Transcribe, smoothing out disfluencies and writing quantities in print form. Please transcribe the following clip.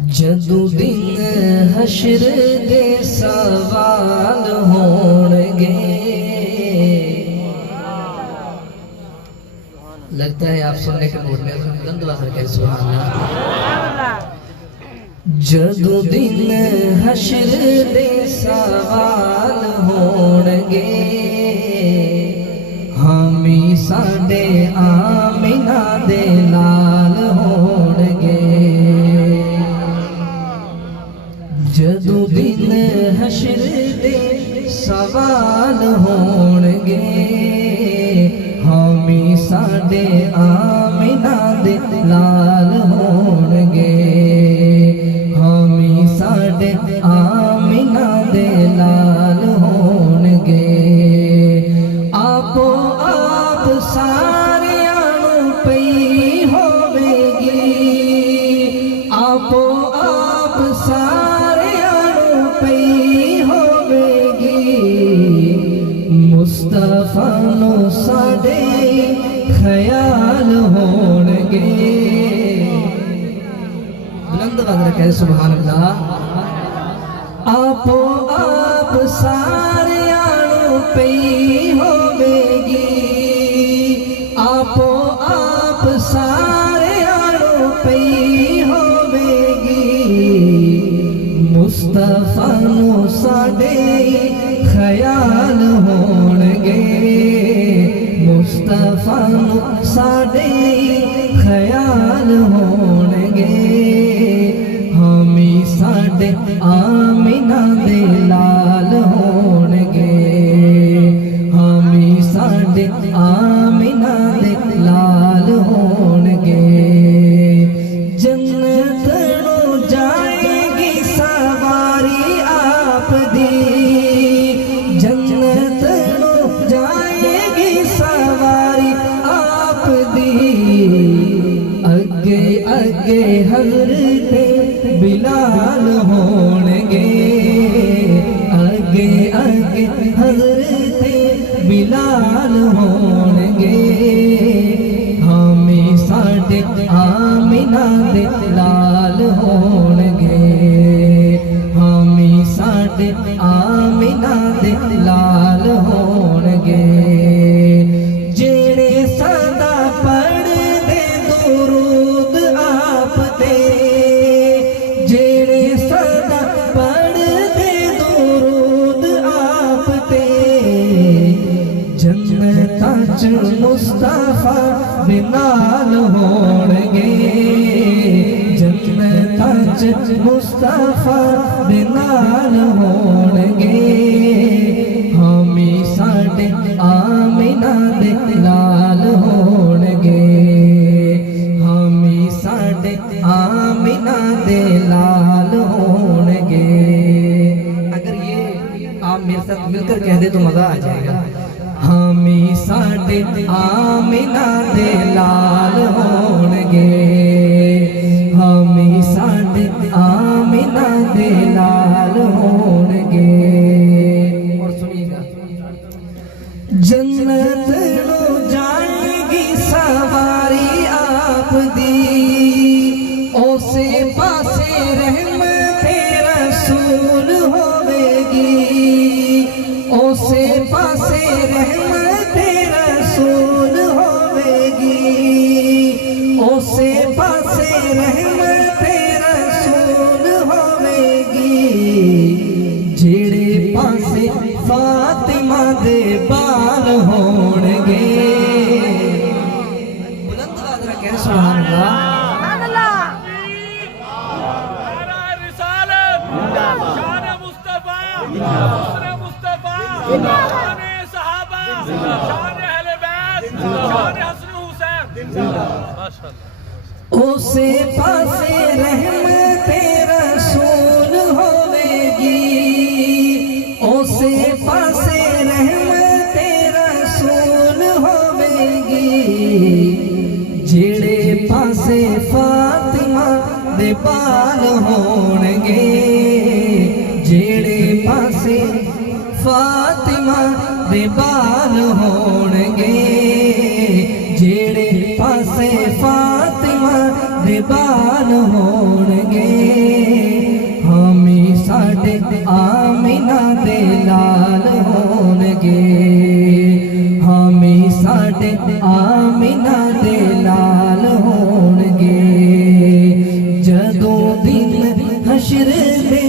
जदों दिन हशर दे सवाल होणगे। लगता है आप सुनने के मूड में बुलंद आवाज़ में कहें सुभान अल्लाह। जदों दिन हशर दे सवाल होणगे, हामी साडे आमिना दे लाल होणगे। जदों दिन हशर दे सवाल होणगे, हामी साडे आमिना दे लाल होणगे। हामी साडे आमिना दे लाल होणगे। आपो आप सारियां नूं पई होवेगी, आपो आप सारियां नूं पई होवेगी। मुस्तफा नूं साडे ख्याल होणगे। बुलंद आवाज़ में कहें सुभान अल्लाह। आपो आप सारियां नूं पई होवेगी, आपो आप सारियां नूं पई होवेगी। मुस्तफा नूं साडे ख्याल होणगे। मुस्तफा नूं साडे ख्याल होणगे। हामी साडे आमिना दे लाल होणगे। हामी साडे आमिना दे लाल होणगे। जन्नत नूं जाएगी सवारी आप दी, जन्नत नूं जाएगी सवारी आप दी। अगे अगे हज़रते बिलाल होणगे। अगे अगे हज़रते बिलाल होणगे। हामी साडे आमिना दे लाल होणगे। हामी साडे आमिना दे लाल होणगे। जेड़े सदा पढ़दे दुरूद आप ते, जेड़े सदा पढ़दे दुरूद आप ते। जन्नतां च मुस्तफा दे नाल होणगे। जन्नतां च मुस्तफा दे नाल होणगे। हामी साडे आमिना दे लाल होणगे। हामी साडे आमिना दे लाल होणगे। अगर ये आप मेरे साथ मिलकर कह दे तो मजा आ जाएगा। हामी साडे आमिना दे लाल होणगे। हामी साडे आमिना दे लाल होणगे। और सुनिएगा, जन्नत नूं जाएगी सवारी आप दी। ओसे पासे रहमते रसूल होवेगी। ओसे पासे रहमते रसूल होवेगी। ओसे पासे रहमते रसूल होवेगी। जेड़े पासे फातिमा दे बाल होणगे। बुलंद आवाज़ में कहें सुभान अल्लाह। ओसे पासे रहमते रसूल होवेगी। ओसे पासे रहमते रसूल होवेगी। जेड़े पासे फातिमा दे बाल होणगे। जेड़े पासे फातिमा दे बाल होणगे। जेड़े पासे फातिमा दे बाल होणगे। आमिना दे लाल होणगे, हामी साडे आमिना दे लाल होणगे। जदों दिन हशर दे